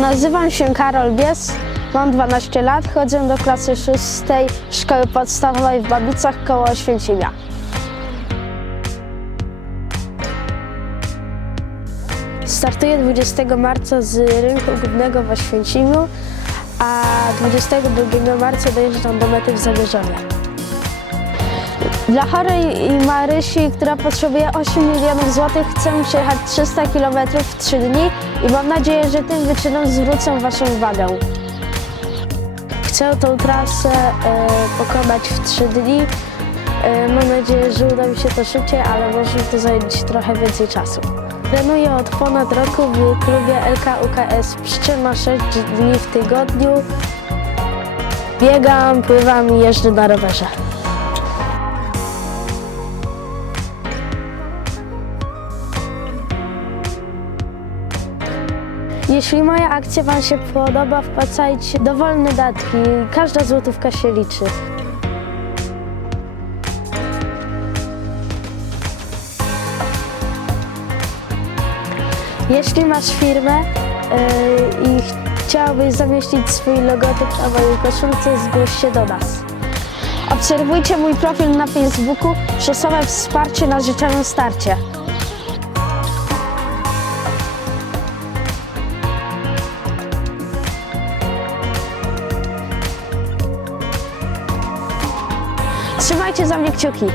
Nazywam się Karol Bies, mam 12 lat, chodzę do klasy 6 Szkoły Podstawowej w Babicach koło Oświęcimia. Startuję 20 marca z rynku głównego w Oświęcimiu, a 22 marca dojeżdżam do mety w Zamierzowie. Dla chorej i Marysi, która potrzebuje 8 milionów złotych, chcę przejechać 300 km w 3 dni i mam nadzieję, że tym wyczynom zwrócę Waszą uwagę. Chcę tą trasę e, pokonać w 3 dni. E, mam nadzieję, że uda mi się to szybciej, ale może to zająć trochę więcej czasu. Trenuję od ponad roku w klubie LKUKS Pszczyna 6 dni w tygodniu. Biegam, pływam i jeżdżę na rowerze. Jeśli moja akcja Wam się podoba, wpłacajcie dowolne datki. Każda złotówka się liczy. Jeśli masz firmę yy, i chciałbyś zamieścić swój logotyp na mojej koszulce, zgłoś się do nas. Obserwujcie mój profil na Facebooku Szosowe Wsparcie na Życzonym Starcie. Trzymajcie za mnie kciuki.